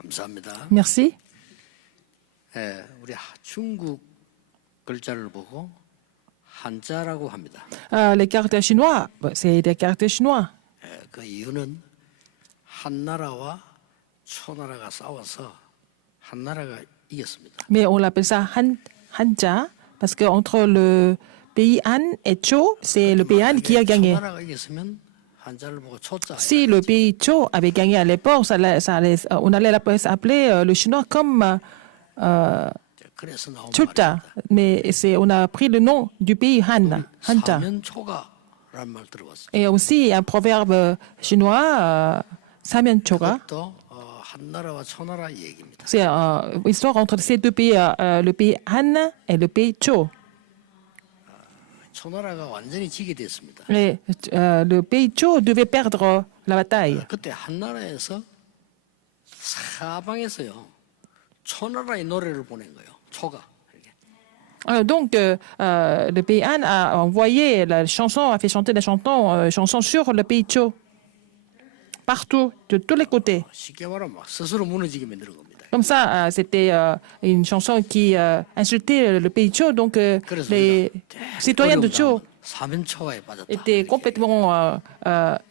감사합니다. Merci. 우리 중국 글자를 보고 한자라고 합니다. Les caractères chinois, c'est des caractères chinois. 그 이유는 한나라와 초나라가 싸워서 한나라가 이겼습니다. Mais on l'appelle ça Hanja, parce que entre le pays Han et Zhou, c'est le pays Han qui a gagné. 초나라가 이겼으면 한자를 보고 초자. Si le pays Zhou avait gagné à l'époque, on allait appeler le chinois comme 그래서 나온 Chuta. Mais on a pris le nom du pays Han, Hanja. 사면초가라는 말 들어봤어요. Et aussi un proverbe chinois, Samian Choga. 또 한나라와 초나라 얘기입니다. C'est une histoire entre ces deux pays, le pays Han et le pays Zhou. 초나라가 완전히 지게 됐습니다. Et le pays Zhou devait perdre la bataille. 그때 한나라에서 사방에서요 초나라의 노래를 보낸 거예요. 초가. Donc, le pays Han a envoyé la chanson, a fait chanter la chanson sur le pays Zhou. Partout, de tous les côtés. 쉽게 말하면 막 스스로 무너지게 만드는 겁니다. Comme ça, c'était une chanson qui insultait le pays Zhou. Donc, les citoyens de Zhou 사면초가에 빠졌다. étaient complètement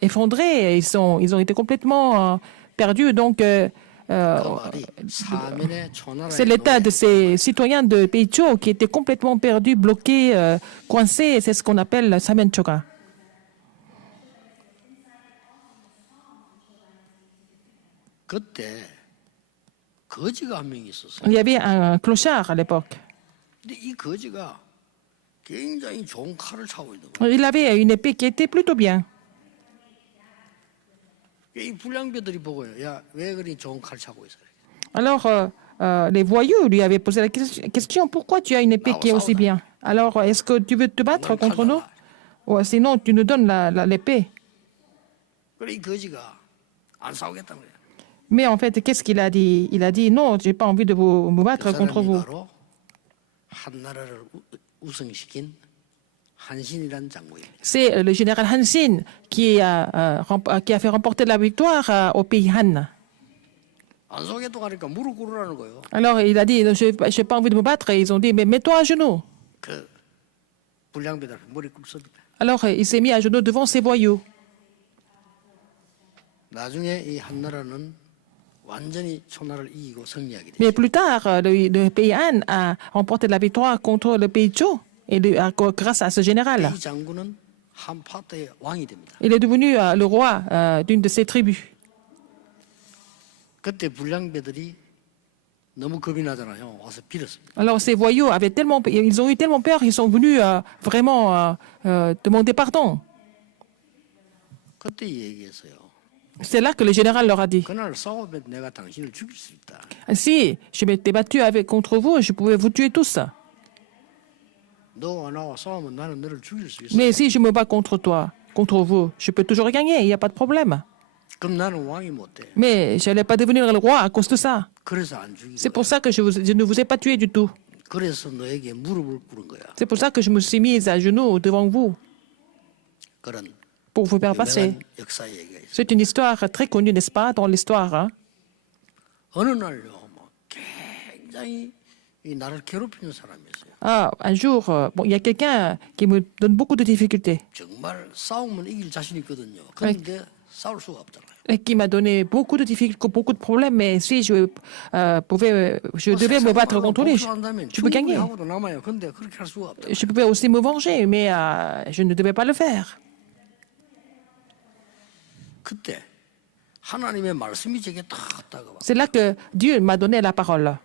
effondrés. Ils ont été complètement perdus. Donc, c'est l'état de ces citoyens de pays Zhou qui étaient complètement perdus, bloqués, coincés. C'est ce qu'on appelle Samen Choga. 그때 거지가 한 명이 있었어요. Il y avait un clochard à l'époque. 근데 이 거지가 굉장히 좋은 칼을 차고 있는 거예요. Il avait une épée qui était plutôt bien. 이 불량배들이 보고요. 야, 왜 그리 좋은 칼 차고 있어? Alors, les voyous lui avaient posé la question, pourquoi tu as une épée qui est aussi bien? Alors, est-ce que tu veux te battre contre nous? Ou sinon, tu nous donnes l'épée. 그래 이 거지가 안 싸우겠다는 거예요. Mais en fait, qu'est-ce qu'il a dit? Il a dit, non, je n'ai pas envie de me battre contre vous. 바로 한나라를 우승시킨 한신이라는 장군입니다. C'est le général Han Xin qui a fait remporter la victoire au pays Han. 안 속에도 가니까 무릎 꿇으라는 거예요. Alors, il a dit, je n'ai pas envie de me battre. Et ils ont dit, mais mets-toi à genoux. 그 불량배들 머리 꿇었습니다. Alors, il s'est mis à genoux devant ces voyous. 나중에 이 한나라는 완전히 초나라를 이기고 승리하게 됐어요. Mais plus tard, le pays Han a remporté la victoire contre le pays Zhou et grâce à ce général. 이 장군은 한 파트의 왕이 됩니다. Il est devenu le roi d'une de ces tribus. 그때 불량배들이 너무 겁이 나잖아요. 와서 빌었습니다. Alors ces voyous ils ont eu tellement peur, ils sont venus vraiment demander pardon. 그때 얘기했어요. C'est là que le général leur a dit, 그날 싸우면 내가 당신을 죽일 수 있다. si je m'étais battu contre vous, je pouvais vous tuer tous. 너와 나와 싸우면 나는 너를 죽일 수 있어. Mais si je me bats contre vous, je peux toujours gagner, il n'y a pas de problème. 그럼 나는 왕이 못 돼. Mais je n'allais pas devenir le roi à cause de ça. 그래서 안 죽이고. C'est pour ça que je ne vous ai pas tué du tout. 그래서 너에게 무릎을 꿇은 거야. C'est pour ça que je me suis mise à genoux devant vous, 그런 pour vous faire passer. 유명한 역사 얘기가 있어요. C'est une histoire très connue, n'est-ce pas, dans l'histoire. Hein? 어느 날요, 뭐 굉장히 이 나를 괴롭히는 사람이 있어요. Ah, un jour, il y a quelqu'un qui me donne beaucoup de difficultés 정말 싸우면 이길 자신 있거든요. 그런데 싸울 수가 없잖아요. et qui m'a donné beaucoup de difficultés, beaucoup de problèmes. Mais si je devais me battre contre lui, je peux gagner. 하고도 남아요. 근데 그렇게 할 수가 없다. Je pouvais aussi me venger, mais je ne devais pas le faire. 그때 하나님의 말씀이 제게 딱 다가와. C'est là que Dieu m'a donné la parole.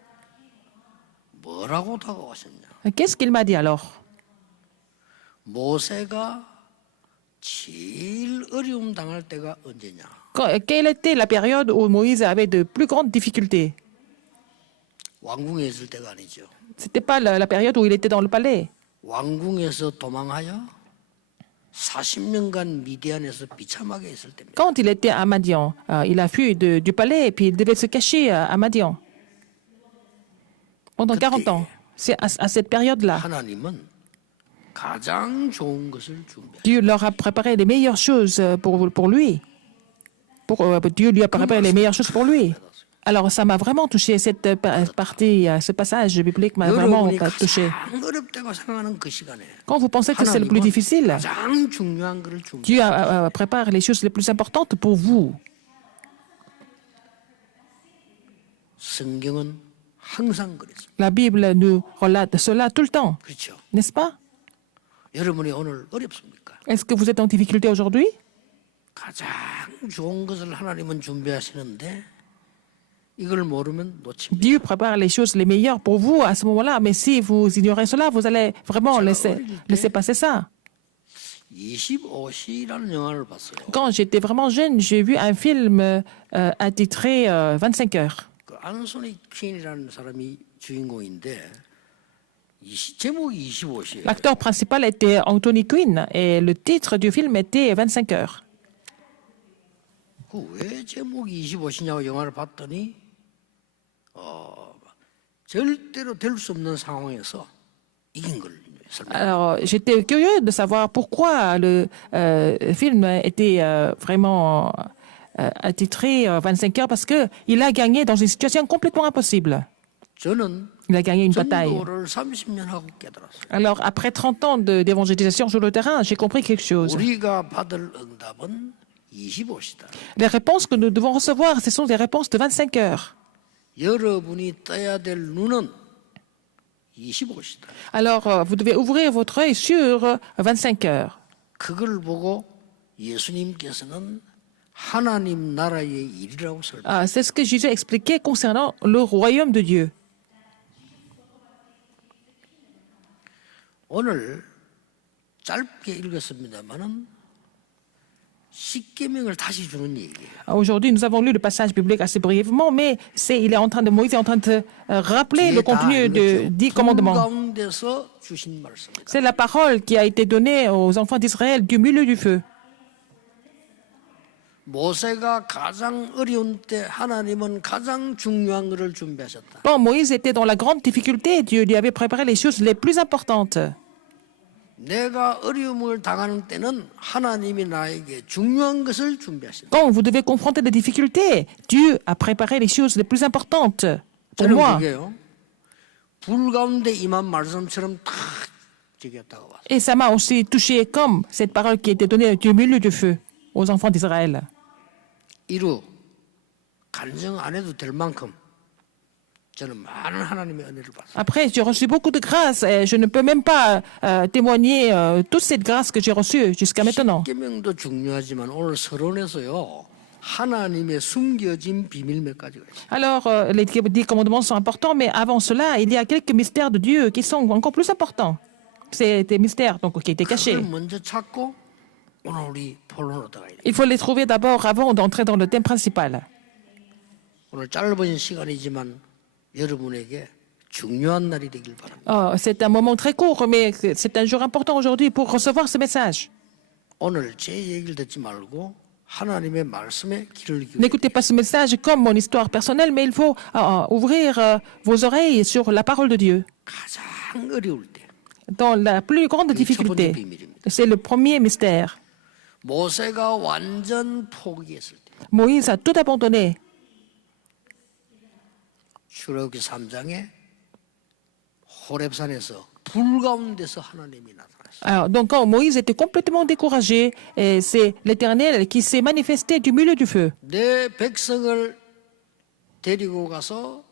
뭐라고 다가왔었냐? Qu'est-ce qu'il m'a dit alors? 모세가 제일 어려움 당할 때가 언제냐? Quelle était la période où Moïse avait de plus grandes difficultés? 왕궁에 있을 때가 아니죠. C'était pas la période où il était dans le palais. 왕궁에서 도망하여 40년간 미디안에서 비참하게 있을 때입니다. Quand il était à Madian, il a fui du palais et puis il devait se cacher à Madian. Pendant 40 ans. C'est à cette période-là. 하나님은 가장 좋은 것을 준비해. Dieu leur a préparé les meilleures choses pour lui. Dieu lui a préparé les meilleures choses pour lui. Alors, ça m'a vraiment touché, cette partie, ce passage biblique m'a vraiment 여러분이 touché. 가장 어렵다고 생각하는 그 시간에 Quand vous pensez que c'est le plus 하나님은 difficile, 가장 중요한 것을 준비. Dieu prépare les choses les plus importantes pour vous. 성경은 항상 그랬습니다. La Bible nous relate cela tout le temps, 그렇죠? n'est-ce pas? 여러분이 오늘 어렵습니까? Est-ce que vous êtes en difficulté aujourd'hui? 가장 좋은 것을 하나님은 준비하시는데 이걸 모르면 놓칩니다. Dieu prépare les choses les meilleures pour vous à ce moment-là, mais si vous ignorez cela, vous allez vraiment laisser passer ça. 25시라는 영화를 봤어요. Quand j'étais vraiment jeune, j'ai vu un film intitulé 25 heures. 그 안소니 퀸이라는 사람이 주인공인데 제목이 25시예요. L'acteur principal était Anthony Quinn et le titre du film était 25 heures. 그 왜 제목이 25시냐고 영화를 봤더니 절대로 될 수 없는 상황에서 이긴 걸 설명. Alors, j'étais curieux de savoir pourquoi le film était vraiment intitulé 25 heures, parce qu'il a gagné dans une situation complètement impossible. 저는 Il a gagné une bataille. 전도를 30년 하고 깨달았어요. Alors, après 30 ans d'évangélisation sur le terrain, j'ai compris quelque chose. 우리가 받을 응답은 25시다. Les réponses que nous devons recevoir, ce sont des réponses de 25 heures. 여러분이 떠야 될 눈은 25시다. Alors, vous devez ouvrir votre œil sur 25 heures. 그걸 보고 예수님께서는 하나님 나라의 일이라고 설명. C'est ce que Jésus a expliqué concernant le royaume de Dieu. 오늘 짧게 읽었습니다만은 십계명을 다시 주는 얘기예요. Aujourd'hui, nous avons lu le passage biblique assez brièvement, mais Moïse est en train de rappeler le contenu de 10 commandements. 가운데서 주신 말씀입니다. C'est la parole qui a été donnée aux enfants d'Israël du milieu du feu. 모세가 가장 어려운 때 하나님은 가장 중요한 것을 준비하셨다. Quand Moïse était dans la grande difficulté, Dieu lui avait préparé les choses les plus importantes. 내가 어려움을 당하는 때는 하나님이 나에게 중요한 것을 준비하신다. Quand vous devez confronter des difficultés, Dieu a préparé les choses les plus importantes pour 저는 moi. 그게요. 불 가운데 임한 말씀처럼 탁 지켰다고 봤어요. Et ça m'a aussi touché comme cette parole qui était donnée du milieu du feu aux enfants d'Israël. 이루 간증 안 해도 될 만큼 저는 많은 하나님의 은혜를 봤어요. Après, j'ai reçu beaucoup de grâce et je ne peux même pas témoigner toute cette grâce que j'ai reçue jusqu'à maintenant. 십계명도 중요하지만 오늘 서론에서요. 하나님의 숨겨진 비밀 몇 가지가 있어요. Alors, les 10 commandements sont importants, mais avant cela, il y a quelques mystères de Dieu qui sont encore plus importants. C'est des mystères donc, qui étaient cachés. 그걸 먼저 찾고 오늘 우리 본론으로 들어가야 돼요. Il faut les trouver d'abord avant d'entrer dans le thème principal. 오늘 짧은 시간이지만 여러분에게 중요한 날이 되길 바랍니다. C'est un moment très court, mais c'est un jour important aujourd'hui pour recevoir ce message. 오늘 제 얘기를 듣지 말고 하나님의 말씀에 귀를 기울이세요. N'écoutez pas ce message comme mon histoire personnelle, mais il faut ouvrir vos oreilles sur la parole de Dieu. 가장 어려울 때 Dans la plus grande difficulté, c'est le premier mystère. 모세가 완전 포기했을 때 Moïse a tout abandonné. 출애굽기 3장에 호렙산에서 불 가운데서 하나님이 나타나셨어요. Alors, donc, quand Moïse était complètement découragé, et c'est l'Éternel qui s'est manifesté du milieu du feu. 내 백성을 데리고 가서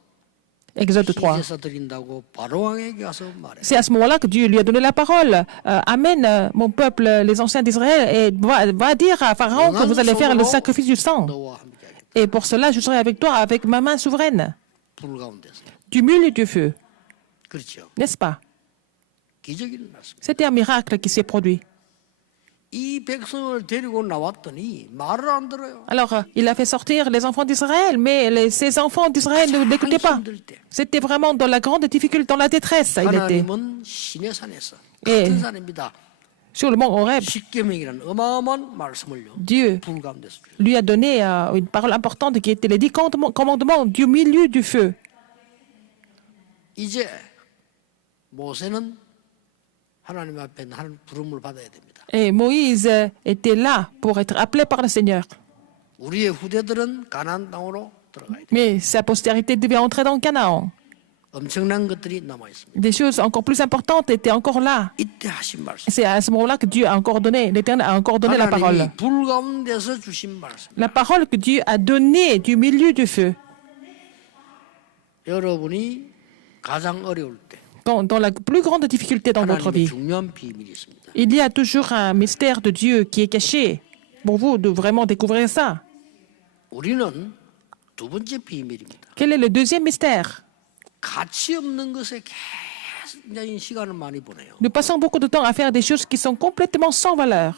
Exode 3. 희제사 드린다고 바로왕에게 가서 말해. C'est à ce moment-là que Dieu lui a donné la parole. Amène mon peuple, les anciens d'Israël, et va dire à Pharaon que vous allez faire le sacrifice du sang. 너와 함께 하겠다. Et pour cela, je serai avec toi, avec ma main souveraine, 불 가운데서. du milieu du feu. 그렇죠. N'est-ce pas? 기적이 일어났습니다. C'était un miracle qui s'est produit. 이 백성을 데리고 나왔더니 말을 안 들어요. Alors, il a fait sortir les enfants d'Israël, mais ces enfants d'Israël ne l'écoutaient pas. 힘들 때 C'était vraiment dans la grande difficulté, dans la détresse, il était. 하나님은 시내 산에서 예. 같은 산입니다. Sur le mont Horeb, 십계명이라는 어마어마한 말씀을요. Dieu 불 가운데서 주셨어요. lui a donné une parole importante qui était les 10 commandements du milieu du feu. 이제 모세는 하나님 앞에 하나님 부름을 받아야 됩니다. Et Moïse était là pour être appelé par le Seigneur. 우리의 후대들은 가나안 땅으로 들어가야 돼. Mais sa postérité devait entrer dans Canaan. 엄청난 것들이 남아 있습니다. Des choses encore plus importantes étaient encore là. 이때 하신 말씀. C'est à ce moment-là que Dieu a encore donné, l'Éternel a encore donné la parole. 하나님이 불 가운데서 주신 말씀. La parole que Dieu a donnée du milieu du feu. 여러분이 가장 어려울 때 Dans la plus grande difficulté dans votre 하나님의 vie, 중요한 비밀이 있습니다. il y a toujours un mystère de Dieu qui est caché. Pour vous de vraiment découvrir ça. 우리는 두 번째 비밀입니다. Quel est le deuxième mystère? 가치 없는 것에 굉장히 시간을 많이 보내요. Nous passons beaucoup de temps à faire des choses qui sont complètement sans valeur.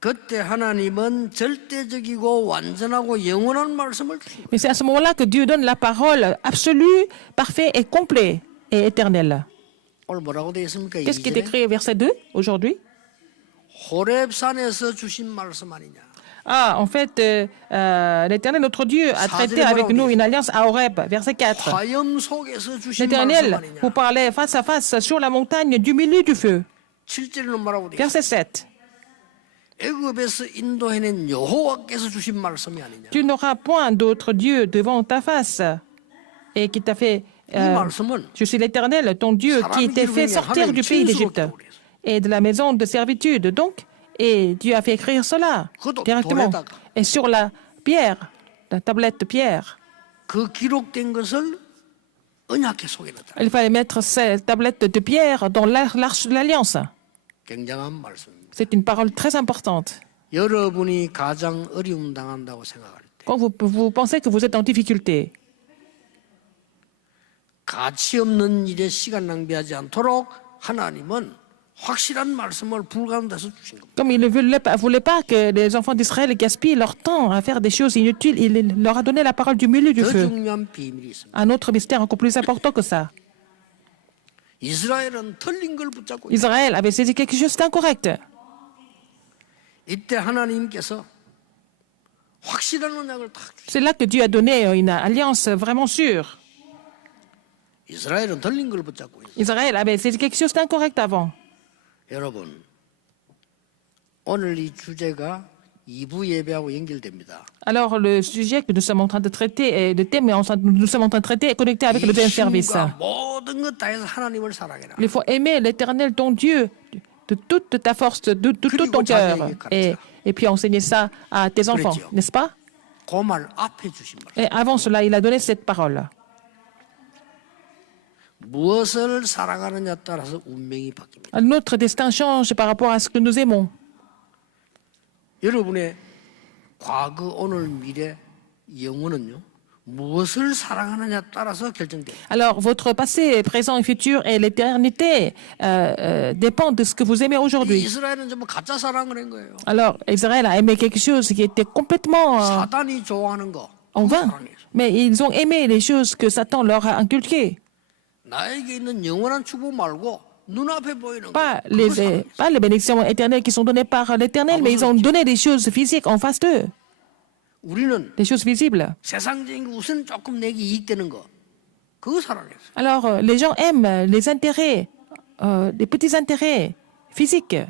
그때 하나님은 절대적이고 완전하고 영원한 말씀을 주십니다. Mais c'est à ce moment-là que Dieu donne la parole absolue, parfaite et complète et éternelle. 오늘 뭐라고 되어 있습니까? Qu'est-ce qui est 2절에 écrit au verset 2 aujourd'hui? 호렙산에서 주신 말씀 아니냐. Ah, en fait, l'Éternel, notre Dieu, a traité avec nous une alliance à Horeb, verset 4. 화염 속에서 주신 말씀 L'Éternel 아니냐. vous parlait face à face sur la montagne du milieu du feu, 7절에는 뭐라고 되어 있습니까? verset 7. 애굽에서 인도해낸 여호와께서 주신 말씀이 아니냐. Tu n'auras point d'autre Dieu devant ta face et qui t'a fait... 이 말씀은 je suis l'Éternel, ton Dieu, qui t'a fait sortir du pays d'Égypte et de la maison de servitude. Donc, et Dieu a fait écrire cela directement. Et sur la pierre, la tablette de pierre, 그 기록된 것을 언약궤 속에 넣었다. il fallait mettre cette tablette de pierre dans l'arche de l'Alliance. 굉장한 말씀입니다. C'est une parole très importante. 여러분이 가장 어려움 당한다고 생각할 때 Quand vous pensez que vous êtes en difficulté, 가치 없는 일에 시간 낭비하지 않도록 하나님은 확실한 말씀을 불가운데서 주신 겁니다. comme il ne voulait pas que les enfants d'Israël gaspillent leur temps à faire des choses inutiles, il leur a donné la parole du milieu du 더 feu. 중요한 비밀이 있습니다. Un autre mystère encore plus important que ça. 이스라엘은 틀린 걸 붙잡고 있다. Israël avait saisi quelque chose d'incorrect. 이때 하나님께서 확실한 언약을 딱 주셨어요. C'est là que Dieu a donné une alliance vraiment sûre. 이스라엘은 틀린 걸 붙잡고 있어요. Israël avait saisi quelque chose d'incorrect avant. 여러분, 오늘 이 주제가 2부 예배하고 연결됩니다. Alors, le sujet que nous sommes en train de traiter, le thème que nous sommes en train de traiter est connecté avec le deuxième service. 힘과 모든 것 다해서 하나님을 사랑해라. Il faut aimer l'Éternel, ton Dieu, de toute ta force, de tout ton cœur. Et puis enseigner ça à tes enfants, n'est-ce pas? 그 말 앞에 주신 말. Et avant cela, il a donné cette parole. 무엇을 사랑하느냐에 따라서 운명이 바뀝니다. Notre destin change par rapport à ce que nous aimons. 여러분의 과거, 오늘, 미래, 영혼은요. 무엇을 사랑하느냐에 따라서 결정돼요. Alors, votre passé, présent et futur et l'éternité dépendent de ce que vous aimez aujourd'hui. 이스라엘은 전부 가짜 사랑을 한 거예요. Alors, Israël a aimé quelque chose qui était complètement 사단이 좋아하는 거. en 그거 vain. 사랑해요. Mais ils ont aimé les choses que Satan leur a inculquées. 나에게 있는 영원한 축복 말고 눈앞에 보이는 거. Pas 그거 les, 사랑해요. pas les bénédictions éternelles qui sont données par l'éternel, mais ils ont donné des choses physiques en face d'eux, 우리는 des choses visibles. 세상적인 거 우선 조금 내게 이익되는 거. 그거 사랑해요. Alors, les gens aiment les intérêts, les petits intérêts physiques.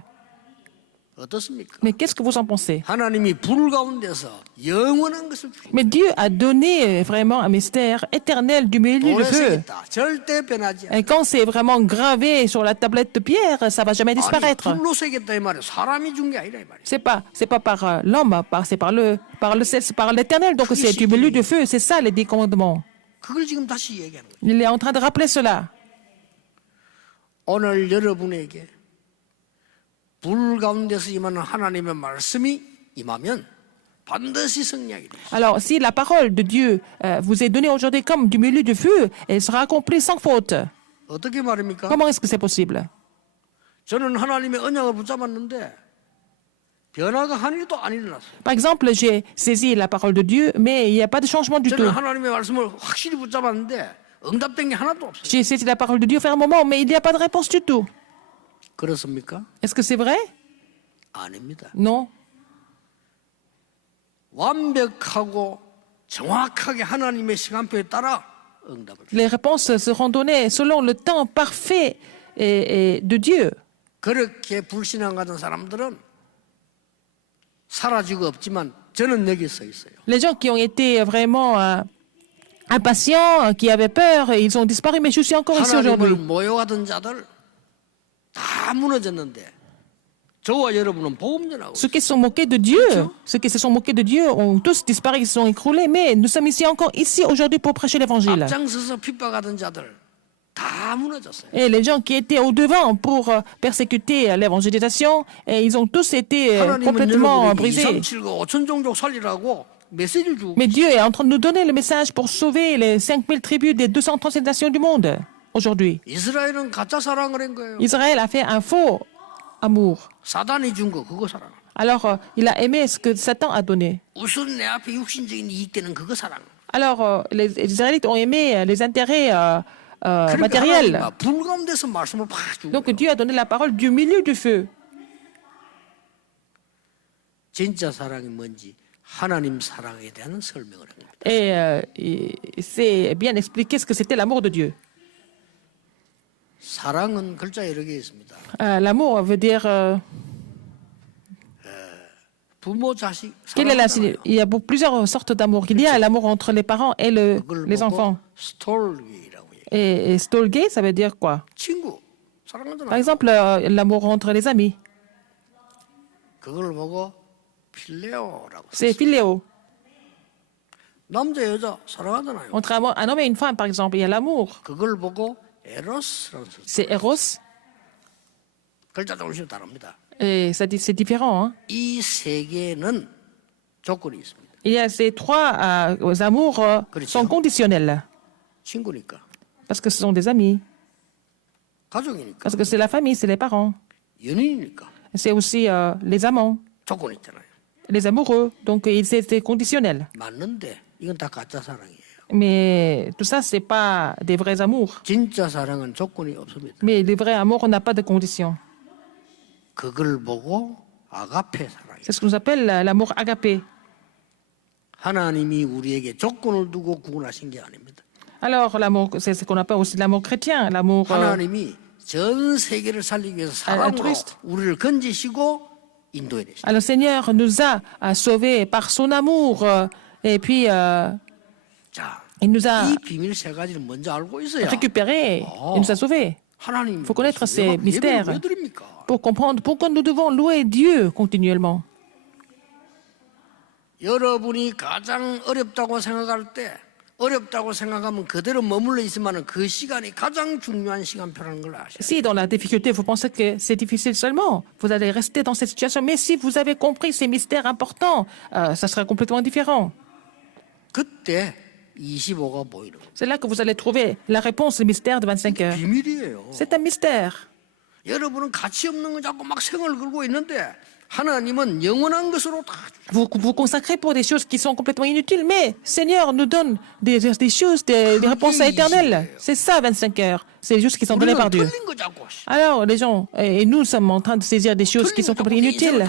어떻습니까? Mais qu'est-ce que vous en pensez? 하나님이 불 가운데서 영원한 것을 주십니다. Mais Dieu a donné vraiment un mystère éternel du milieu du 돌에 feu. 새겼다. 절대 변하지 않아. Et quand c'est vraiment gravé sur la tablette de pierre, ça va jamais 아니, disparaître. 불로 새겼다 이 말이야. 사람이 준 게 아니라 이 말이야. C'est pas par l'homme, c'est par l'éternel. Donc c'est du milieu du feu. C'est ça les 10 commandements. 그걸 지금 다시 얘기하는 거예요. Il est en train de rappeler cela. 오늘 여러분에게 불 가운데서 임하는 하나님의 말씀이 임하면 반드시 승리하게 돼요. Alors, si la parole de Dieu vous est donnée aujourd'hui comme du milieu du feu, elle sera accomplie sans faute. 어떻게 말입니까? Comment est-ce que c'est possible? 저는 하나님의 언약을 붙잡았는데 변화가 하나도 안 일어났어요. Par exemple, j'ai saisi la parole de Dieu, mais il n'y a pas de changement du tout. 저는 하나님의 말씀을 확실히 붙잡았는데 응답된 게 하나도 없어요. J'ai saisi la parole de Dieu faire un moment, mais il n'y a pas de réponse du tout. 그렇습니까? Est-ce que c'est vrai? 아닙니다. Non. 완벽하고 정확하게 하나님의 시간표에 따라 응답을 주세요. Les réponses seront données selon le temps parfait et de Dieu. 그렇게 불신앙 가진 사람들은 사라지고 없지만 저는 여기 서 있어요. Les gens qui ont été vraiment impatients, qui avaient peur, ils ont disparu, mais je suis encore ici 하나님을 aujourd'hui. 모욕하던 자들 다 무너졌는데 저와 여러분은 복음 전하고 Ceux qui se sont moqués de Dieu, ceux qui se sont moqués de Dieu ont tous disparu, ils se sont écroulés, mais nous sommes ici encore ici aujourd'hui pour prêcher l'évangile. 앞장서서 핍박하던 자들 다 무너졌어요. Et les gens qui étaient au devant pour persécuter l'évangélisation, et ils ont tous été 하나님은 complètement 여러분에게 brisés. 237과 5천 종족 살리라고 메시지를 주고 Mais Dieu est en train de nous donner le message pour sauver les 5000 tribus des 237 nations du monde aujourd'hui. 이스라엘은 가짜 사랑을 한 거예요. Israël a fait un faux amour. 사단이 준 거 그거 사랑. Alors, il a aimé ce que Satan a donné. 우선 내 앞에 육신적인 이익되는 그거 사랑. Alors, les Israélites ont aimé les intérêts 그러니까 matériels. 하나님과 불 가운데서 말씀을 팍 주고 Donc, Dieu a donné la parole du milieu du feu. 진짜 사랑이 뭔지 하나님 사랑에 대한 설명을 합니다. Et c'est bien expliqué ce que c'était l'amour de Dieu. 사랑은 글자 여러 개 있습니다. L'amour veut dire... 부모 자식 quelle est la, 사랑하잖아요. il y a plusieurs sortes d'amour. Il y a l'amour entre les parents et 그걸 les 보고 enfants. 스톨기라고 해요. Et stolgé, ça veut dire quoi? 친구 Par 사랑하잖아요. exemple, l'amour entre les amis. 그걸 보고 필레오라고. C'est philéo. 남자 여자 사랑하잖아요. Entre un homme et une femme, par exemple, il y a l'amour. 그걸 보고 에로스라고 썼어요. C'est eros. 글자 조금씩 다릅니다. Et c'est différent. Hein? 이 세 개는 조건이 있습니다. Il y a ces trois amours sont conditionnels. 친구니까, Parce que ce sont des amis. 가족이니까, Parce que c'est la famille, c'est les parents. 연인이니까 C'est aussi les amants, 조건 있잖아요. les amoureux. Donc, c'est conditionnel. 맞는데 이건 다 가짜 사랑이에요. Mais tout ça, c'est pas des vrais amours. 진짜 사랑은 조건이 없습니다. Mais le vrai amour, on n'a pas de conditions. 그걸 보고 아가페 사랑이에요. C'est ce que nous appelle l'amour agapé. 하나님이 우리에게 조건을 두고 구원하신 게 아닙니다. Alors, l'amour, c'est ce qu'on appelle aussi l'amour chrétien, l'amour... 하나님이 전 세계를 살리기 위해서 사랑으로 altruiste. 우리를 건지시고 인도해 내십니다. Alors, le Seigneur nous a sauvés par son amour. Et puis, 자, il nous a 이 비밀 세 가지를 먼저 알고 있어야 récupérés. Il nous a sauvés. 하나님 faut connaître ces mystères. 왜 드립니까? Pour comprendre pourquoi nous devons louer Dieu continuellement. 여러분이 가장 어렵다고 생각할 때 어렵다고 생각하면 그대로 머물러 있으면 그 시간이 가장 중요한 시간표라는 걸 아셔야 돼요. Si dans la difficulté, vous pensez que c'est difficile seulement, vous allez rester dans cette situation. Mais si vous avez compris ces mystères importants, ça sera complètement différent. 그때 25가 보이는 거예요. C'est là que vous allez trouver la réponse au mystère de 25 heures. 비밀이에요. C'est un mystère. 여러분은 가치 없는 거 자꾸 막 생을 걸고 있는데 하나님은 영원한 것으로 다 주셔. Vous vous consacrez pour des choses qui sont complètement inutiles, mais Seigneur nous donne des choses, des réponses éternelles. C'est ça, 25 heures. C'est des choses qui sont données par Dieu. 틀린 거 자꾸 하시. Alors, les gens, et nous sommes en train de saisir des choses qui sont complètement inutiles.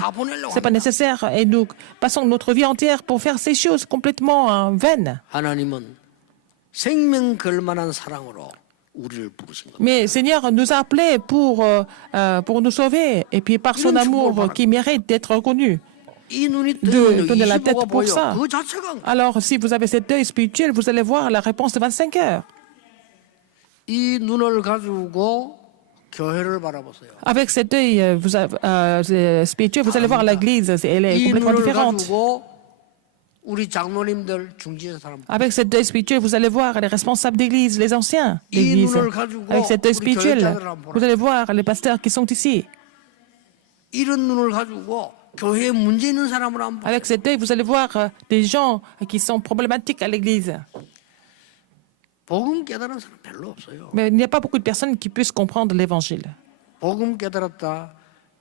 C'est pas nécessaire. Et nous passons notre vie entière pour faire ces choses complètement vaines. 하나님은 생명 걸만한 사랑으로 우리를 부르신 겁니다. Mais Seigneur nous a appelés pour nous sauver. Et puis par son amour qui mérite d'être reconnu. 이 눈이 De 뜨면 donner la tête 25가 pour 보여. ça. 그 자체가 Alors, si vous avez cet œil spirituel, vous allez voir la réponse de 25 heures. 이 눈을 가지고 교회를 바라보세요. Avec cet œil spirituel, vous allez voir l'Église. Elle est 이 complètement 눈을 différente. 가지고 우리 장로님들 중지의 사람. Avec cet œil spirituel, vous allez voir les responsables d'église, les anciens d'église. Avec cet œil spirituel, vous allez voir les pasteurs qui sont ici. 이런 눈을 가지고 교회에 문제 있는 사람을 한번. Avec cet œil, vous allez voir des gens qui sont problématiques à l'église. 복음 깨달은 사람 별로 없어요. Mais il n'y a pas beaucoup de personnes qui puissent comprendre l'évangile. 복음 깨달았다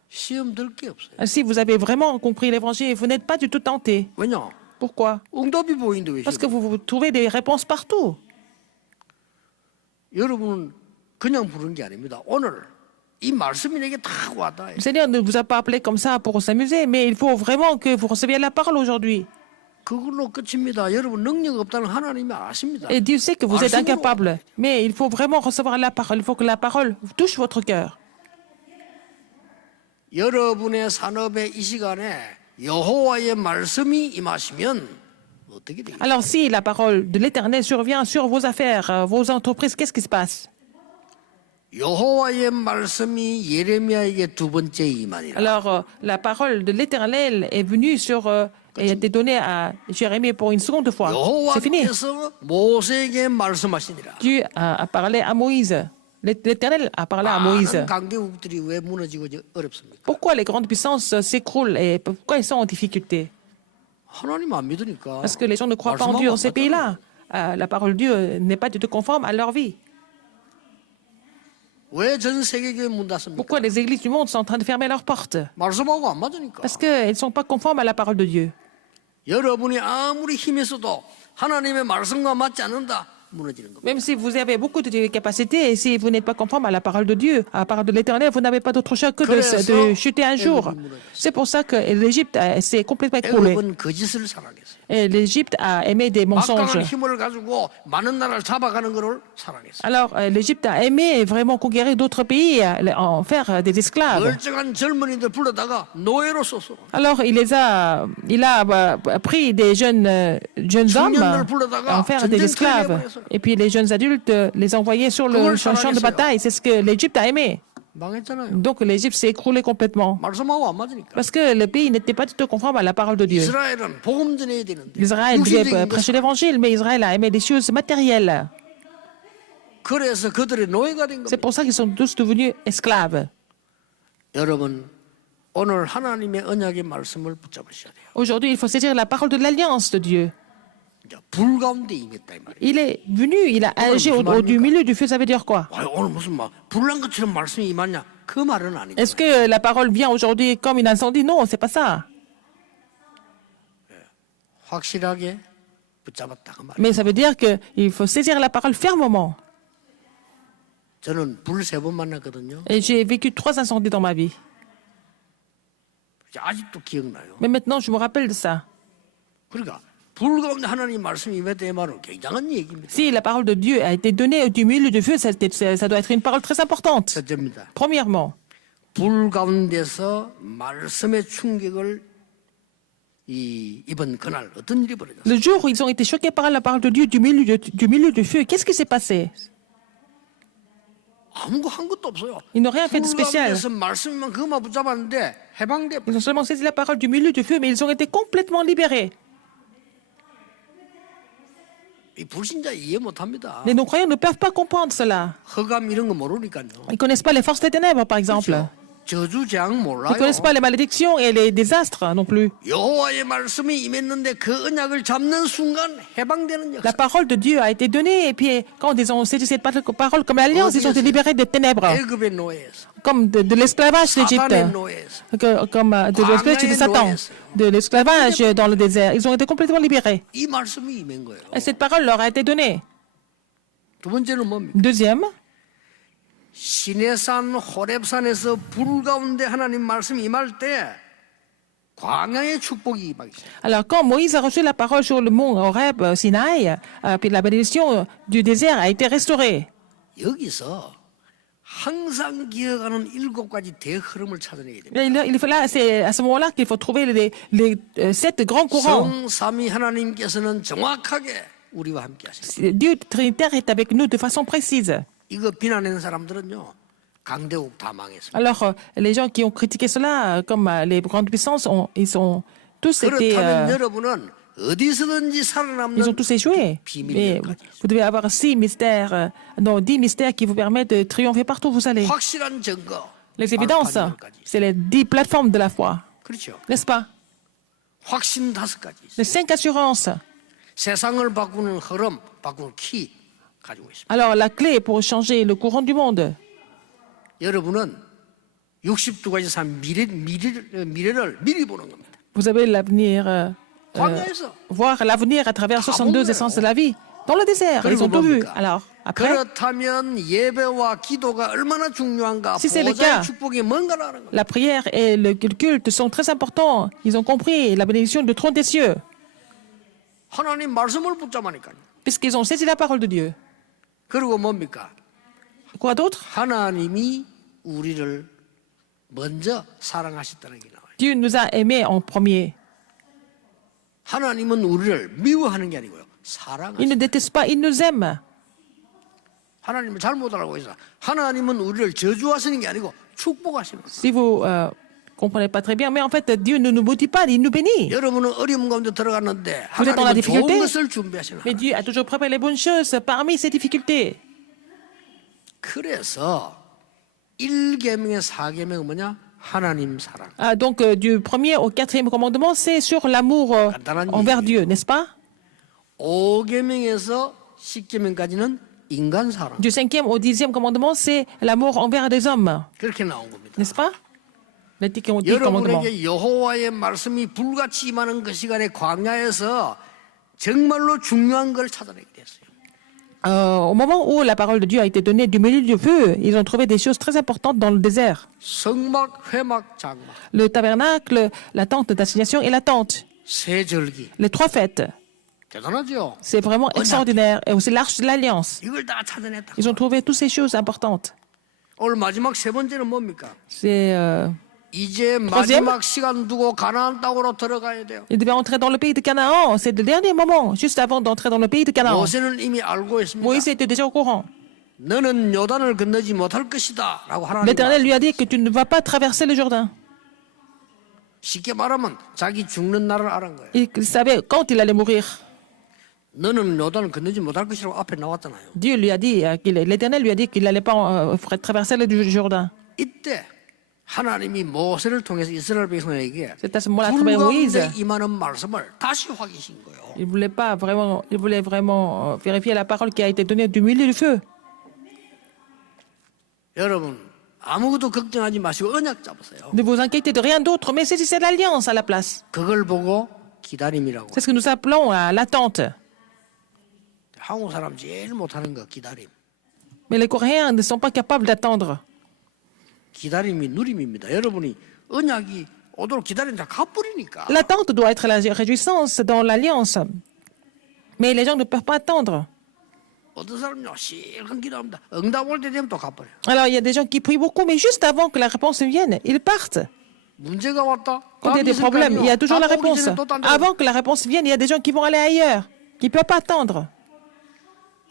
시험 들 게 없어요. Si vous avez vraiment compris l'évangile, vous n'êtes pas du tout tenté. 왜냐? Pourquoi? 응답이 보이는데 왜 Parce que 시험? vous trouvez des réponses partout. 여러분은 그냥 부른 게 아닙니다. 오늘 이 말씀이 내게 다 와다. Le Seigneur ne vous a pas appelé comme ça pour s'amuser, mais il faut vraiment que vous receviez la parole aujourd'hui. 그걸로 끝입니다. 여러분 능력 없다는 하나님이 아십니다. Et Dieu sait que vous êtes incapable. Mais il faut vraiment recevoir la parole. Il faut que la parole touche votre cœur. 여러분의 산업의 이 시간에 여호와의 말씀이 임하시면 어떻게 되겠어요? Alors si la parole de l'Éternel survient sur vos affaires, vos entreprises, qu'est-ce qui se passe? 여호와의 말씀이 예레미야에게 두 번째 임하니라. Alors la parole de l'Éternel est venue sur et a été donnée à Jérémie pour une seconde fois. C'est fini. 여호와께서 모세에게 말씀하시니라. Dieu a parlé à Moïse. L'Éternel a parlé à Moïse. 많은 강대국들이 왜 무너지고 어렵습니까? Pourquoi les grandes puissances s'écroulent et pourquoi ils sont en difficulté? 하나님 안 믿으니까. Parce que les gens ne croient pas en Dieu dans ces pays-là. La parole de Dieu n'est pas du tout conforme à leur vie. 왜전 세계교회 문 닫습니까? Pourquoi les églises du monde sont en train de fermer leurs portes? 말씀하고 안 맞으니까. Parce qu'elles ne sont pas conformes à la parole de Dieu. 여러분이 아무리 힘이 있어도 하나님의 말씀과 맞지 않는다. 무너지는 겁니다. Même si vous avez beaucoup de capacités et si vous n'êtes pas conforme à la parole de Dieu, à la parole de l'Éternel, vous n'avez pas d'autre choix que de chuter un jour. C'est pour ça que l'Égypte s'est complètement écroulée. 애굽은 거짓을 사랑했어요. Et l'Égypte a aimé des mensonges. 막강한 힘을 가지고 많은 나라를 잡아가는 것을 사랑했어요. Alors, l'Égypte a aimé vraiment conquérir d'autres pays, en faire des esclaves. 멀쩡한 젊은이들 불러다가 노예로 썼어. Alors, il a pris des jeunes hommes, en faire des esclaves. Et puis les jeunes adultes les envoyaient sur le champ de bataille. C'est ce que l'Égypte a aimé. 망했잖아요. Donc l'Égypte s'est écroulée complètement. 말씀하고 안 맞으니까. Parce que le pays n'était pas du tout conforme à la parole de Dieu. 이스라엘은 복음 전해야 되는데. Israël devait prêcher l'évangile, mais Israël a aimé des choses matérielles. 그래서 그들의 노예가 된 C'est 겁니다. pour ça qu'ils sont tous devenus esclaves. 여러분 오늘 하나님의 언약의 말씀을 붙잡으셔야 돼요. Aujourd'hui, il faut saisir la parole de l'alliance de Dieu. 이제 불 가운데 임했다 이 말이에요. Il est venu, il a agi du milieu du feu. Ça veut dire quoi? 오늘 무슨 막 불난 것처럼 말씀이 임하냐? 그 말은 아니죠. Est-ce que la parole vient aujourd'hui comme une incendie? Non, c'est pas ça. 확실하게 붙잡았다 그 말. Mais ça veut dire qu'il faut saisir la parole fermement. 저는 불 3번 만났거든요. Et j'ai vécu 3 incendies dans ma vie. 아직도 기억나요. Mais maintenant, je me rappelle de ça. 그러니까 불 가운데 하나님 말씀이 임했다 이 말은 굉장한 얘기입니다. Si la parole de Dieu a été donnée du milieu du feu, ça doit être une parole très importante. 첫째입니다. Premièrement, 불 가운데서 말씀의 충격을 입은 그날 어떤 일이 벌어졌어요? le jour où ils ont été choqués par la parole de Dieu du milieu du feu, qu'est-ce qui s'est passé? 아무거 한 것도 없어요. Ils n'ont rien fait de 불 spécial. 가운데서 말씀만 그것만 붙잡았는데 해방돼. Ils ont seulement saisi la parole du milieu du feu, mais ils ont été complètement libérés. 이 불신자 이해 못합니다. Les non-croyants ne peuvent pas comprendre cela. 허감 이런 거 모르니까요. Ils ne connaissent pas les forces des ténèbres, par exemple. 저주 재앙 Ils 몰라요. ne connaissent pas les malédictions et les désastres non plus. 여호와의 말씀이 임했는데 그 언약을 잡는 순간 해방되는 La 역사. parole de Dieu a été donnée, et puis quand ils ont saisi cette parole comme l'alliance, ils ont été libérés des ténèbres, 애굽의 노예에서, comme de l'esclavage d'Égypte, 사단의 노예에서, comme de l'esclavage de Satan, de l'esclavage dans le désert. Ils ont été complètement libérés. 이 말씀이 임한 거예요. Et cette parole leur a été donnée. 두 번째는 뭡니까? Deuxième, 시내산 호렙산에서 불 가운데 하나님 말씀이 임할 때 광야의 축복이 임하기 시작해요. alors quand Moïse a reçu la parole sur le mont Horeb, Sinaï, puis la bénédiction du désert a été restaurée. 여기서 항상 기억하는 7가지 대흐름을 찾아내야 됩니다. Il faut là, c'est à ce moment-là qu'il faut trouver les 7 grands courants. 성삼위 하나님께서는 정확하게 우리와 함께 하십니다. Dieu Trinitaire est avec nous de façon précise. 이거 비난하는 사람들은요. 강대국 다 망했습니다. Alors, les gens qui ont critiqué cela, comme les grandes puissances, ils ont tous été, 그렇다면 여러분은 어디서든지 살아남는 ils ont tous échoué. Mais vous devez avoir 10 mystères qui vous permettent de triompher partout où vous allez. 확실한 증거. Les évidences, c'est les 10 plateformes de la foi, 그렇죠. n'est-ce pas? 확신 5가지 있어요. Les 5 assurances. 세상을 바꾸는 흐름, 바꾸는 키 가지고 있습니다. Alors, la clé pour changer le courant du monde. 여러분은 62가지 산 미래를 미리 보는 겁니다. Vous avez l'avenir, 광야에서. voir l'avenir à travers 62 essences de la vie. Dans le désert, ils ont tout vu. Alors, après, 그렇다면 예배와 기도가 얼마나 중요한가, Si c'est le 보좌의 cas, 축복이 뭔가를 아는 거예요. la prière et le culte sont très importants. Ils ont compris la bénédiction du trône des cieux, 하나님 말씀을 붙잡으니까요. puisqu'ils ont saisi la parole de Dieu. 그리고 뭡니까? Quoi d'autre? 하나님이 우리를 먼저 사랑하셨다는 게 나와요. Dieu nous a aimés en premier. 하나님은 우리를 미워하는 게 아니고요. Il 사랑하시는. ne déteste pas, il nous aime. 하나님을 잘못 알고 있어. 하나님은 우리를 저주하시는 게 아니고 축복하시는 거예요. Si vous comprenez pas très bien, mais en fait, Dieu ne nous maudit pas, il nous bénit. 여러분은 어려움 가운데 들어갔는데 Vous êtes dans la 하나님은 좋은 difficulté, 것을 준비하시는 mais 하나님. Dieu a toujours préparé les bonnes choses parmi ces difficultés. 그래서 1계명의 4계명은 뭐냐? 하나님 사랑. Ah, donc, du premier au quatrième commandement, c'est sur l'amour envers Dieu, n'est-ce pas? 5계명에서 10계명까지는 인간 사랑. Du cinquième au dixième commandement, c'est l'amour envers les hommes, 그렇게 나온 겁니다. n'est-ce pas? Les 10 commandements. 여러분에게 여호와의 말씀이 불같이 임하는 그 시간에 광야에서 정말로 중요한 걸 찾아내게 됐어요. Au moment où la parole de Dieu a été donnée du milieu du feu, ils ont trouvé des choses très importantes dans le désert. 성막, 회막, 장막, Le tabernacle, la tente d'assignation et la tente. 세 절기. Les 3 fêtes. 대단하죠? C'est vraiment extraordinaire. Et aussi l'arche de l'alliance. 이걸 다 찾아냈다. Ils ont trouvé toutes ces choses importantes. 오늘 마지막 세 번째는 뭡니까? C'est, 이제 마지막 시간 두고 가나안 땅으로 들어가야 돼요. ils devaient entrer dans le pays de Canaan. C'est le dernier moment, juste avant d'entrer dans le pays de Canaan. 모세는 이미 알고 있습니다. Moïse était déjà au courant. 너는 요단을 건너지 못할 것이다 라고 하나님 L'Éternel lui a dit que tu ne vas pas traverser le Jourdain. 쉽게 말하면 자기 죽는 날을 알은 거예요. Il savait quand il allait mourir. 너는 요단을 건너지 못할 것이라고 앞에 나왔잖아요. Dieu lui a dit, l'Éternel lui a dit qu'il n'allait pas traverser le Jourdain. 이때 하나님이 모세를 통해서 이스라엘 백성에게 C'est à ce moment-là, à travers Moïse, 불가운데 임하는 말씀을 다시 확인하신 거예요. il voulait vraiment vérifier la parole qui a été donnée du milieu du feu. 여러분 아무것도 걱정하지 마시고 언약 잡으세요. Ne vous inquiétez de rien d'autre, mais saisissez l'alliance à la place. 그걸 보고 기다림이라고. C'est ce que nous appelons l'attente. 한국 사람 제일 못하는 거 기다림. Mais les Coréens ne sont pas capables d'attendre. 기다림이 누림입니다. 여러분이 언약이 오도록 기다린다 가버리니까. L'attente doit être la réjouissance dans l'alliance. Mais les gens ne peuvent pas attendre. 어떤 사람은요 실컷 기도합니다. 응답 올 때 되면 또 가버려. Alors il y a des gens qui prient beaucoup, mais juste avant que la réponse vienne, ils partent. 문제가 왔다. Quand il y a des problèmes, il y a toujours la réponse. Avant que la réponse vienne, il y a des gens qui vont aller ailleurs, qui ne peuvent pas attendre.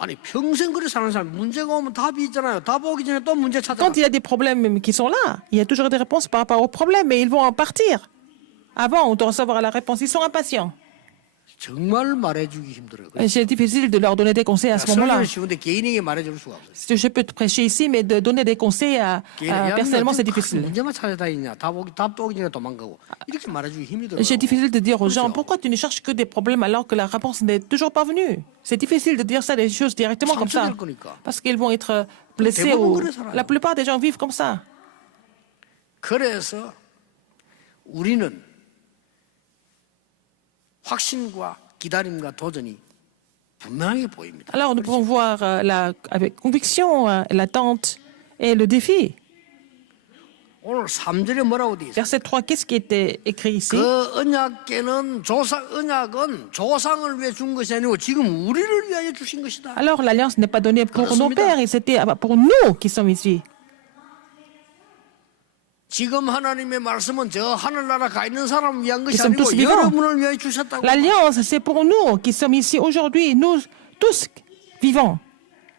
아니 평생 그렇게 사는 사람 문제가 오면 답이 있잖아요. 답 오기 전에 또 문제 찾아. Quand il y a des problèmes qui sont là, il y a toujours des réponses par rapport aux problèmes, mais ils vont en partir. Avant de recevoir la réponse, ils sont impatients. 정말 말해주기 힘들어요. Et c'est difficile de leur donner des conseils à ce moment-là. 설교는 쉬운데 개인에게 말해줄 수가 없어요. Je peux te prêcher ici, mais de donner des conseils personnellement, c'est difficile. 문제만 찾아다니냐. 답도 오기 전에 도망가고 이렇게 말해주기 힘이 들어요. C'est difficile de dire aux gens, pourquoi tu ne cherches que des problèmes alors que la réponse n'est toujours pas venue? C'est difficile de dire ça, des choses directement comme ça. Parce qu'ils vont être blessés. La plupart des gens vivent comme ça. 그래서 우리는 확신과 기다림과 도전이 분명하게 보입니다. Alors nous pouvons voir avec conviction l'attente et le défi. 오늘 3절에 뭐라고 돼 있어요? Verset 3, qu'est-ce qui était écrit ici? 그 언약궤는 언약은 조상을 위해 준 것이 아니고 지금 우리를 위하여 주신 것이다. Alors l'alliance n'est pas donnée pour nos pères, c'était pour nous qui sommes ici. 지금 하나님의 말씀은 저 하늘나라 가 있는 사람을 위한 것이 sommes tous 아니고 vivants. 여러분을 위하여 주셨다고. L'alliance, c'est pour nous qui sommes ici aujourd'hui, nous tous vivants.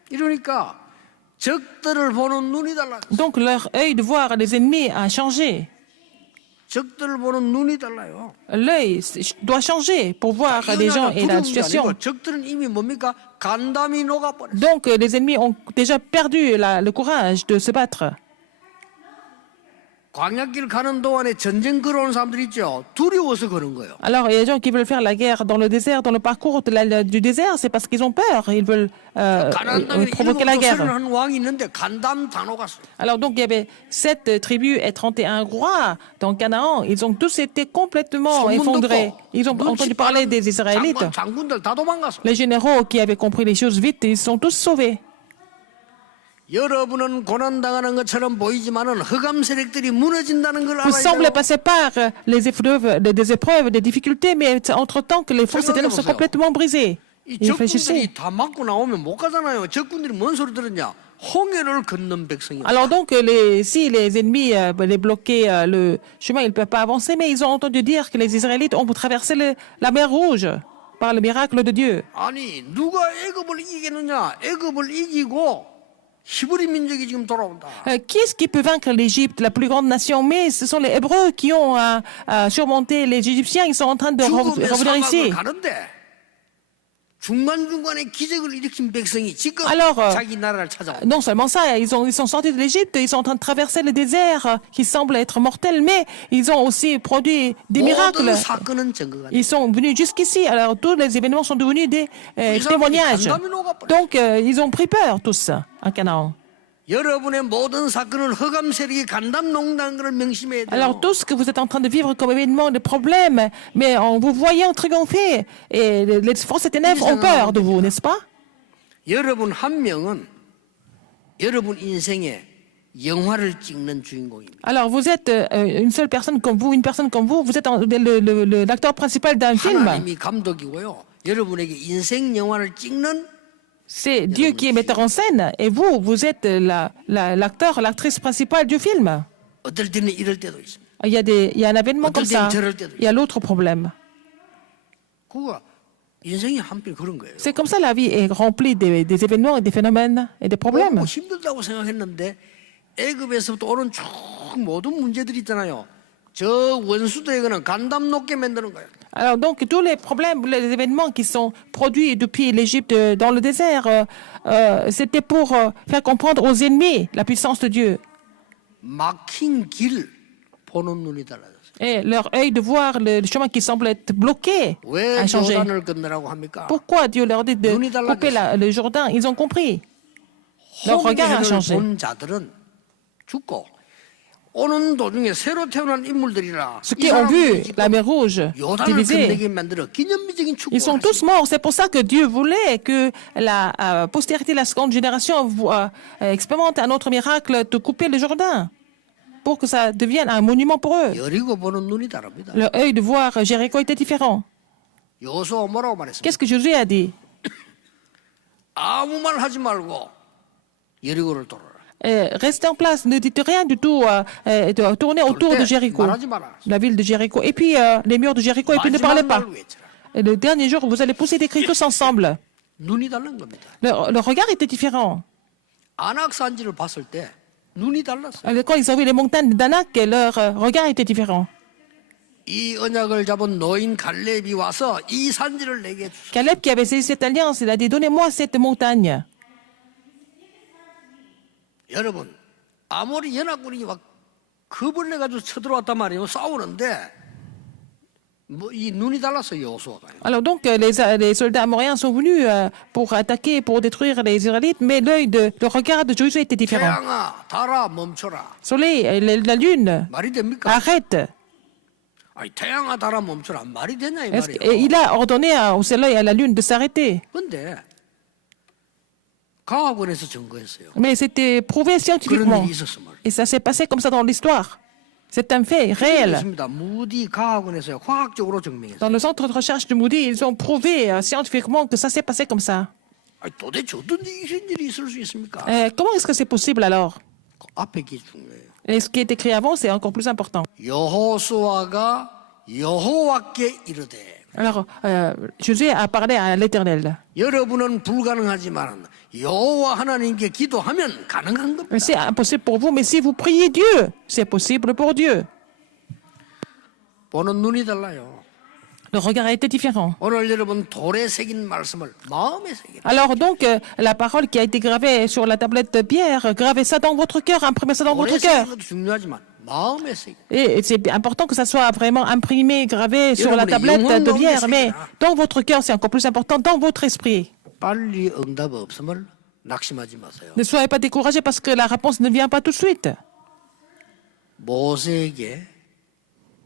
이러니까 적들을 보는 눈이 달라. Donc leur œil de voir les ennemis a changé. 적들을 보는 눈이 달라요. L'œil doit changer pour voir les gens et la situation. 적들은 이미 뭡니까? 간담이 녹아버렸어. Donc les ennemis ont déjà perdu le courage de se battre. 광야길 가는 동안에 전쟁 걸어오는 사람들 있죠. 두려워서 그런 거예요. Alors il y a des gens qui veulent faire la guerre dans le désert, dans le parcours du désert, c'est parce qu'ils ont peur, ils veulent provoquer la guerre. 한 왕이 있는데 간담 다 녹았어요. Alors donc il y avait 7 tribus et 31 rois dans Canaan, ils ont tous été complètement effondrés. Ils ont entendu parler des Israélites. 장군들 다 도망갔어요. Les généraux qui avaient compris les choses vite, ils sont tous sauvés. 여러분은 고난당하는 것처럼 보이지만은 흑암 세력들이 무너진다는 걸 Vous 알아야 semblez 돼요. passer par des épreuves, des difficultés, mais entre-temps que les forces ténèbres sont complètement brisées. 이 Et réfléchissez. 적군들이 다 맞고 나오면 못 가잖아요. 적군들이 뭔 소리 들었냐? 홍해를 건넌 백성이 Alors donc, si les ennemis les bloquaient le chemin, ils ne peuvent pas avancer, mais ils ont entendu dire que les Israélites ont traversé la mer Rouge par le miracle de Dieu. 아니 누가 애굽을 이기겠느냐? 애굽을 이기고 히브리 민족이 지금 돌아온다. Qui est-ce qui peut vaincre l'Égypte, la plus grande nation? Mais ce sont les Hébreux qui ont surmonté les Égyptiens. Ils sont en train de 죽음의 revenir 사막을 ici. 가는데 중간중간에 기적을 일으킨 백성이 지금 Alors, 자기 나라를 찾아온다. non seulement ça, ils sont sortis de l'Égypte, ils sont en train de traverser le désert qui semble être mortel, mais ils ont aussi produit des miracles. 모든 사건은 증거가 돼. Ils sont venus jusqu'ici, alors tous les événements sont devenus des témoignages. Donc, ils ont pris peur tous à Canaan. 여러분의 모든 사건은 흑암 세력이 간담 농단 것을 명심해야 돼요. Alors, tout ce que vous êtes en train de vivre comme événement, des problèmes, mais en vous voyant triompher, et les forces des ténèbres ont peur de vous, n'est-ce pas? 여러분 한 명은 여러분 인생에 영화를 찍는 주인공입니다. Alors, vous êtes une seule personne comme vous, vous êtes l'acteur principal d'un film. 하나님이 감독이고요. 여러분에게 인생 영화를 찍는 C'est Dieu qui est metteur en scène, et vous êtes l'acteur, l'actrice principale du film. 어떨 때는 이럴 때도 있습니다. Il y a un événement comme ça. Il y a l'autre problème. 그거 인생이 한편 그런 거예요. C'est comme ça la vie est remplie des événements et des phénomènes et des problèmes. 너무 힘들다고 생각했는데 애굽에서부터 오는 쭉 모든 문제들이 있잖아요. 저 원수들에게는 간담 높게 만드는 거예요. Alors donc tous les problèmes, les événements qui sont produits depuis l'Égypte dans le désert, c'était pour faire comprendre aux ennemis la puissance de Dieu. 막힌 길 보는 눈이 달라졌어요. Et leur œil de voir le chemin qui semble être bloqué 왜 a changé. 요단을 건너라고 합니까? Pourquoi Dieu leur dit de couper le Jourdain? Ils ont compris. Leur regard a 홍해를 changé. 본 자들은 죽고 오는 도중에 새로 태어난 인물들이라 Ceux qui ont vu la mer Rouge 요단을 divisée, 건너게 만들어 기념비적인 ils sont 축복을 tous morts. C'est pour ça que Dieu voulait que la postérité, la seconde génération, expérimente un autre miracle de couper le Jourdain, pour que ça devienne un monument pour eux. 여리고 보는 눈이 다릅니다. Leur œil de voir Jéricho était différent. 여호수아 뭐라고 말했습니까? Qu'est-ce que Josué a dit? 아무 말 하지 말고 여리고를 돌아라. Restez en place, ne dites rien du tout, tournez autour de Jéricho, 말하지 마라. la ville de Jéricho, et puis les murs de Jéricho, et puis ne parlez 마지막 pas. 날 외쳐라. Et le dernier jour, vous allez pousser des cris tous ensemble. 눈이 다른 겁니다. Leur regard était différent. 안악산지를 봤을 때 눈이 달랐어요. Quand ils ont vu les montagnes d'Anak, leur regard était différent. 이 언약을 잡은 노인 갈렙이 와서 이 산지를 내게 주소서. Caleb, qui avait saisi cette alliance, il a dit, donnez-moi cette montagne. 여러분, 아모리 연합군이 막 겁을 내가지고 쳐들어왔단 말이에요. 싸우는데 뭐 이 눈이 달랐어요, 여호수아가. Alors donc, les soldats amoréens sont venus pour attaquer, pour détruire les Israélites, mais le regard de Josué était différent. 태양아, 달아 멈춰라. Soleil, la lune, 말이 됩니까? arrête. 아니 태양아, 달아 멈춰라. 말이 되냐 이 Et 말이에요. il a ordonné au soleil et à la lune de s'arrêter. 근데 과학원에서 증거했어요. Mais c'était prouvé 그런 scientifiquement. 일이 있었음을. Et ça s'est passé comme ça dans l'histoire. C'est un fait réel. 그렇습니다. 무디 과학원에서요. 과학적으로 증명했어요. Dans le centre de recherche de Moody, ils ont prouvé scientifiquement que ça s'est passé comme ça. 아니, 도대체 어떤 이런 일이 있을 수 있습니까? Comment est-ce que c'est possible alors? 앞에 게 중요해요. Et ce qui est écrit avant, c'est encore plus important. 여호수아가 여호와께 이르되 Alors, Josué a parlé à l'Éternel. 여러분은 불가능하지만 여호와 하나님께 기도하면 가능한 겁니다. C'est impossible pour vous, mais si vous priez Dieu, c'est possible pour Dieu. 보는 눈이 달라요. Le regard a été différent. 오늘 여러분 돌에 새긴 말씀을 마음에 새기라. Alors donc, la parole qui a été gravée sur la tablette de pierre, gravez ça dans votre cœur, imprimez ça dans 돌에 votre 새긴 cœur. 것도 중요하지만 마음에 새기라. Et c'est important que ça soit vraiment imprimé, gravé sur la tablette de pierre, mais dans votre cœur, c'est encore plus important, dans votre esprit. 빨리 응답 없음을 낙심하지 마세요. Ne soyez pas découragés parce que la réponse ne vient pas tout de suite. 모세에게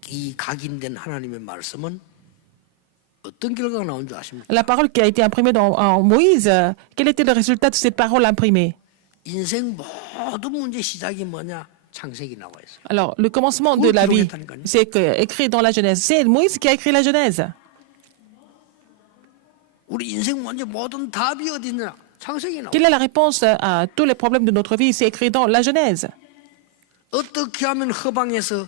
이 각인된 하나님의 말씀은 어떤 결과가 나온 줄 아십니까? La parole qui a été imprimée en Moïse, quel était le résultat de cette parole imprimée? 인생 모든 문제 시작이 뭐냐? 창세기 나와 있어요. Alors, le commencement de la vie, c'est écrit dans la Genèse. C'est Moïse qui a écrit la Genèse. 우리 인생 문제 모든 답이 어디 있냐? 창세기 나와. Quelle est la réponse à tous les problèmes de notre vie? C'est écrit dans la Genèse. 어떻게 하면 흑암에서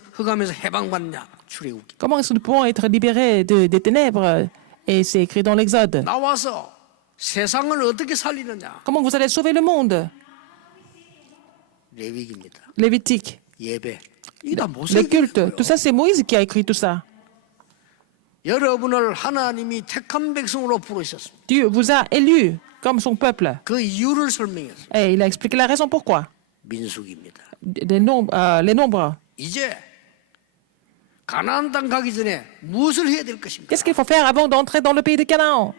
해방받냐? 출애굽기. Comment est-ce que nous pouvons être libérés des ténèbres? Et c'est écrit dans l'Exode. 나와서 세상을 어떻게 살리느냐? Comment vous allez sauver le monde? 레위기입니다. Lévitique. 예배. 이게 다 Les 모세의 cultes. Tout ça, c'est Moïse qui a écrit tout ça. 여러분을 하나님이 택한 백성으로 부르셨습니다. Dieu vous a élus comme son peuple. 그 이유를 설명했어요. Et il a expliqué la raison pourquoi. 민수기입니다. Les nombres. 이제 가나안 땅 가기 전에 무엇을 해야 될 것입니까? Qu'est-ce qu'il faut faire avant d'entrer dans le pays de Canaan?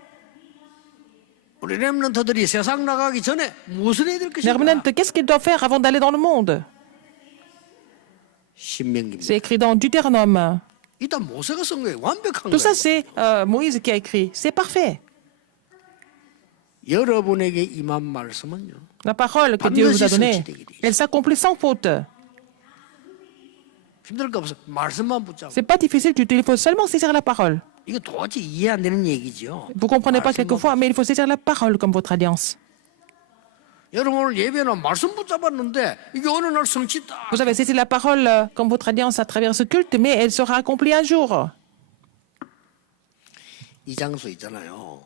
우리 렘넌트들이 세상 나가기 전에 무엇을 해야 될 Les 것입니까? revenants, qu'est-ce qu'ils doivent faire avant d'aller dans le monde? 신명기입니다. C'est écrit dans Deutéronome. 일단 모세가 쓴 거예요. 완벽한 Tout 거예요. ça, c'est Moïse qui a écrit. C'est parfait. 여러분에게 임한 말씀은요. La parole que Dieu vous a donnée, elle s'accomplit sans faute. 힘들 거 없어. 말씀만 붙잡고. C'est pas difficile du tout. Il faut seulement saisir la parole. 이거 도저히 이해 안 되는 얘기죠. Vous comprenez pas quelquefois, mais il faut saisir la parole comme votre alliance. 여러분 오늘 예배는 말씀 붙잡았는데 이게 어느 날 성취다. Vous avez saisi la parole comme votre alliance à travers ce culte, mais elle sera accomplie un jour. 이 장소 있잖아요.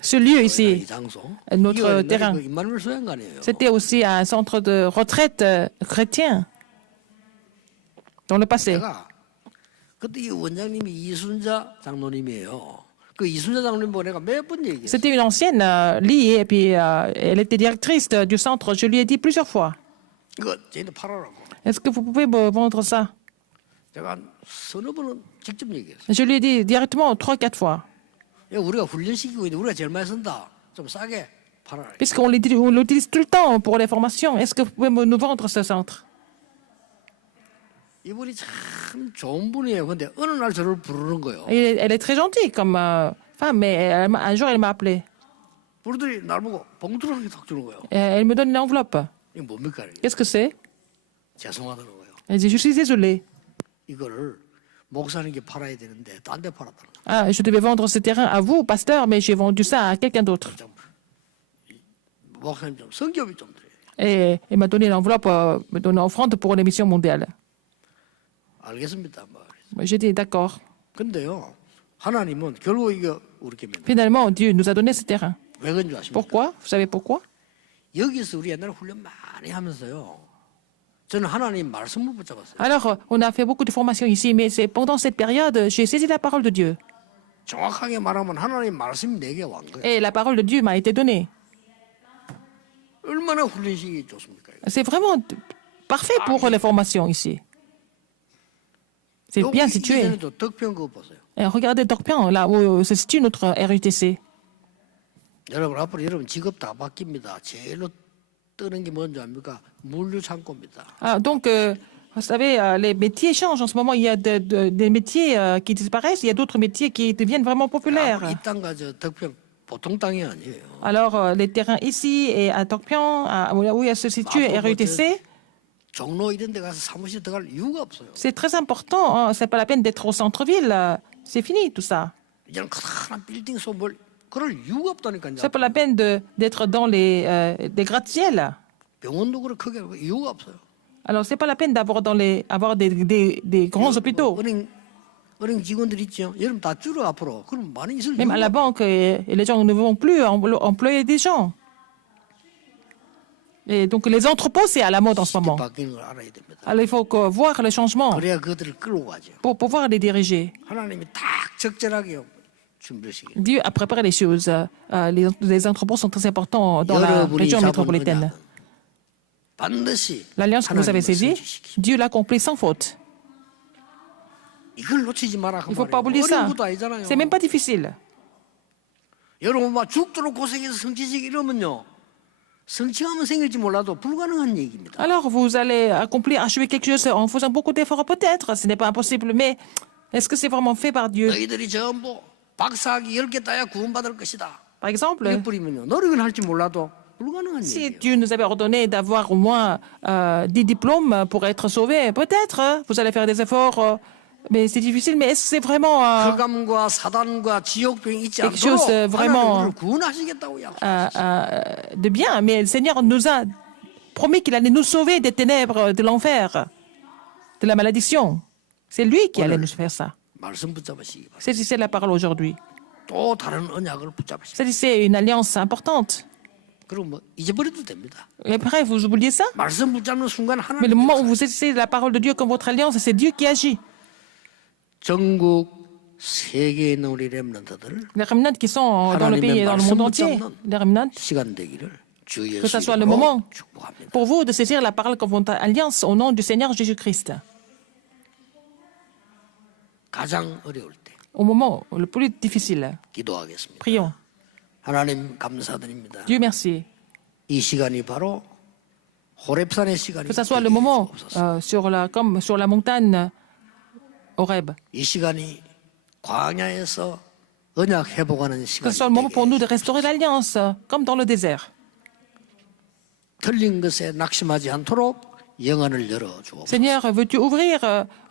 Ce lieu 이 ici, 장소. notre 이거 옛날에 terrain. 그 임마누엘 소양관이에요. c'était aussi un centre de retraite chrétien dans le passé. 제가 그때 이 원장님이 이순자 장로님이에요. 그 이순자 장로님 보고 내가 몇 번 얘기했어요. C'était une ancienne liée, et puis elle était directrice du centre. Je lui ai dit plusieurs fois, 이거 쟤네 팔아라고. est-ce que vous pouvez me vendre ça? 제가 한 서너 번은 직접 얘기했어요. Je lui ai dit directement 3-4 fois. 야, 우리가 훈련시키고 있는데 우리가 제일 많이 쓴다. 좀 싸게 팔아라. Puisqu'on l'utilise tout le temps pour les formations, est-ce que vous pouvez nous vendre ce centre? 이분이 참 좋은 분이에요. 근데 어느 날 저를 부르는 거예요. Et elle est très gentille comme femme, mais un jour elle m'a appelé. 부르더니 날 보고 봉투를 한 개 탁 주는 거예요. Et elle me donne une enveloppe. 이게 뭡니까? 이게? Qu'est-ce que c'est? 죄송하다는 거예요. Elle dit, je suis désolée. 이거를 목사님께 팔아야 되는데 딴 데 팔았다는 거예요. Ah, je devais vendre ce terrain à vous, pasteur, mais j'ai vendu ça à quelqu'un d'autre. 목사님 좀 성격이 좀 돼요. Et il m'a donné l'enveloppe, me donné une offrande pour une émission mondiale. 알겠습니다. 뭐. J'ai dit, d'accord. 근데요, 하나님은 결국 이거 우리께 맨날 Finalement, Dieu nous a donné ce terrain. 왜 그런지 아십니까? Pourquoi? Vous savez pourquoi? 여기서 우리 옛날에 훈련 많이 하면서요. 저는 하나님 말씀을 붙잡았어요. Alors, on a fait beaucoup de formations ici, mais c'est pendant cette période, j'ai saisi la parole de Dieu. 정확하게 말하면 하나님 말씀이 내게 온 거예요. Et la parole de Dieu m'a été donnée. 얼마나 훈련식이 좋습니까? 이거? C'est vraiment parfait pour les formations ici. C'est bien 여기 situé. 이전에도 덕평 그거 보세요. Et regardez Dorpian, là où se situe notre RUTC. 여러분 앞으로 여러분 직업 다 바뀝니다. 제일로 뜨는 게 뭔지 압니까? 물류 창고입니다. Ah, donc, vous savez, les métiers changent en ce moment. Il y a des métiers qui disparaissent, il y a d'autres métiers qui deviennent vraiment populaires. 이 땅과 저 덕평 보통 땅이 아니에요. Alors, les terrains ici et à Dorpian, où se situe RUTC, 종로 이런 데 가서 사무실 들어갈 이유가 없어요. c'est très important. Hein. C'est pas la peine d'être au centre-ville. C'est fini tout ça. 이제는 커다란 빌딩 소뭘 그럴 이유가 없다니까요. C'est pas la peine d'être dans des gratte-ciel. 병원도 그렇게 크게 하고 이유가 없어요. Alors, c'est pas la peine avoir des grands hôpitaux. 은행 직원들 있죠. 여러분 다 줄어 앞으로. 그럼 많이 있을 Même à la 이유가 banque, et les gens ne vont plus employer des gens. Et donc, les entrepôts, c'est à la mode en ce moment. 바뀌는 걸 알아야 됩니다. Alors, il faut voir les changements 그래야 그들을 끌고 가죠. pour pouvoir les diriger. 하나님이 딱 적절하게 준비하시기. Dieu a préparé les choses. Les entrepôts sont très importants dans la 여러분이 région 잡은 métropolitaine. 언약은 반드시 L'alliance que vous avez 하나님을 saisie, 성취시키죠. Dieu l'accomplit sans faute. 이걸 놓치지 마라. Il ne faut pas oublier ça. 어려운 것도 아니잖아요. C'est même pas difficile. 여러분 막 죽도록 고생해서 성취시키 이러면요. 성취하면 생길지 몰라도 불가능한 얘기입니다. Alors, vous allez accomplir, achever quelque chose en faisant beaucoup d'efforts, peut-être. Ce n'est pas impossible, mais est-ce que c'est vraiment fait par Dieu? 너희들이 전부 박사학위 10개 따야 구원받을 것이다. Par exemple, 이게 뿌리면요. 노력은 할지 몰라도 불가능한 si 얘기예요. Dieu nous avait ordonné d'avoir au moins 10 diplômes pour être sauvés, peut-être vous allez faire des efforts, Mais c'est difficile, mais est-ce que c'est vraiment 흑암과 사단과 지옥병이 있지 quelque chose 않도록 vraiment 하나님 우리를 구원하시겠다고 약속하셨어요. de bien? Mais le Seigneur nous a promis qu'il allait nous sauver des ténèbres, de l'enfer, de la malédiction. C'est lui qui allait nous faire ça. 말씀 붙잡으시기 바랍니다. Saisissez la parole aujourd'hui. 또 다른 언약을 붙잡으시기 바랍니다. Saisissez une alliance importante. 그럼 뭐 잊어버려도 됩니다. Et après, vous oubliez ça? 말씀 붙잡는 순간 Mais le 하나님 moment où vous saisissez la parole de Dieu comme votre alliance, c'est Dieu qui agit. 전국 세계에 있는 우리 렘넌트들 Les remnants qui sont dans le pays et dans le monde entier, les remnants, 시간 되기를 주 que ce soit le 예수님으로 moment 축복합니다. pour vous de saisir la parole comme votre alliance au nom du Seigneur Jésus-Christ. 가장 어려울 때 Au moment le plus difficile, 기도하겠습니다. prions. 하나님 감사드립니다. Dieu merci. 이 시간이 바로 호렙산의 시간이 Que ce soit le moment comme sur la montagne Horeb. 이 시간이 광야에서 언약 회복하는 Que 시간이 ce soit le moment pour 되게 nous de restaurer l'alliance, comme dans le désert. 틀린 것에 낙심하지 않도록 영안을 열어주옵소서. Seigneur, veux-tu ouvrir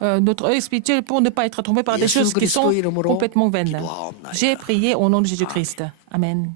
notre œil spirituel pour ne pas être trompé par des choses qui sont complètement vaines? J'ai prié au nom de Jésus-Christ. Amen.